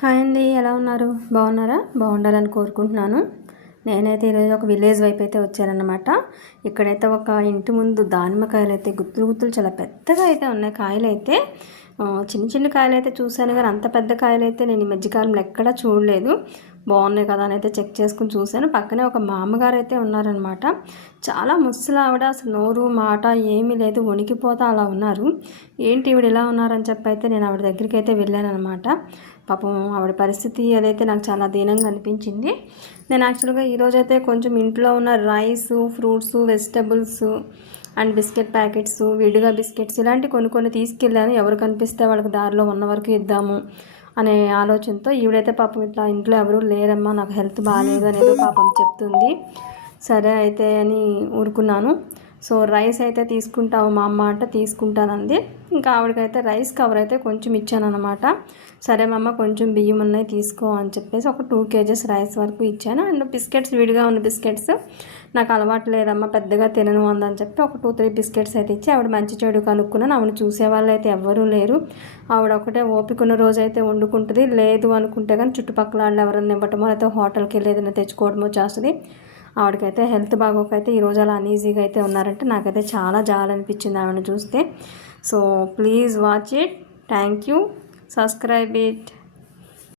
Hi అండి, ఎలా ఉన్నారు? బాగున్నారా? బాగుండాలని కోరుకుంటున్నాను. నేనైతే ఈరోజు ఒక విలేజ్ వైపు అయితే వచ్చానన్నమాట. ఇక్కడైతే ఒక ఇంటి ముందు దానిమ్మకాయలు అయితే గుత్తులు గుత్తులు చాలా పెద్దగా అయితే ఉన్నాయి. కాయలు అయితే చిన్న చిన్న కాయలు అయితే చూశాను, కానీ అంత పెద్ద కాయలు అయితే నేను ఈ మధ్యకాలంలో ఎక్కడా చూడలేదు. బాగున్నాయి కదా అని అయితే చెక్ చేసుకుని చూశాను. పక్కనే ఒక మామగారు అయితే ఉన్నారనమాట. చాలా ముసలి ఆవిడ, అసలు నోరు మాట ఏమీ లేదు, వణికిపోతా అలా ఉన్నారు. ఏంటి ఈవిడ ఇలా ఉన్నారని చెప్పి అయితే నేను ఆవిడ దగ్గరికి అయితే వెళ్ళాను అనమాట. పాపం ఆవిడ పరిస్థితి అదైతే నాకు చాలా దీనంగా అనిపించింది. నేను యాక్చువల్గా ఈరోజైతే కొంచెం ఇంట్లో ఉన్న rice, fruits, vegetables and biscuit packets, విడిగా బిస్కెట్స్ ఇలాంటి కొన్ని తీసుకెళ్ళాను. ఎవరు కనిపిస్తే వాళ్ళకి దారిలో ఉన్న వరకు ఇద్దాము అనే ఆలోచనతో. ఈవిడైతే పాపం ఇట్లా ఇంట్లో ఎవరు లేరమ్మా, నాకు హెల్త్ బాగాలేదు అనేది పాపం చెప్తుంది. సరే అయితే అని ఊరుకున్నాను. సో రైస్ అయితే తీసుకుంటావు మా అమ్మ అంటే తీసుకుంటానంది. ఇంకా ఆవిడకైతే రైస్ కవర్ అయితే కొంచెం ఇచ్చానమాట. సరే మా అమ్మ కొంచెం బియ్యం ఉన్నాయి తీసుకో అని చెప్పేసి ఒక 2 kgs రైస్ వరకు ఇచ్చాను. అండ్ బిస్కెట్స్, విడిగా ఉన్న బిస్కెట్స్ నాకు అలవాటు లేదమ్మా, పెద్దగా తినను అందని చెప్పి ఒక 2-3 బిస్కెట్స్ అయితే ఇచ్చి ఆవిడ మంచి చెడు కనుక్కున్నాను. ఆవిడ చూసేవాళ్ళు అయితే ఎవ్వరూ లేరు. ఆవిడ ఒకటే ఓపికన్న రోజు అయితే వండుకుంటుంది, లేదు అనుకుంటే కానీ చుట్టుపక్కల వాళ్ళు ఎవరైనా ఇవ్వటమో లేకపోతే హోటల్కి వెళ్ళి ఏదైనా తెచ్చుకోవడమో చేస్తుంది. ఆవిడకైతే హెల్త్ బాగోకైతే ఈరోజు అలా అన్ఈజీగా అయితే ఉన్నారంటే నాకైతే చాలా జాలనిపించింది ఆవిడని చూస్తే. So please watch it. Thank you. Subscribe it.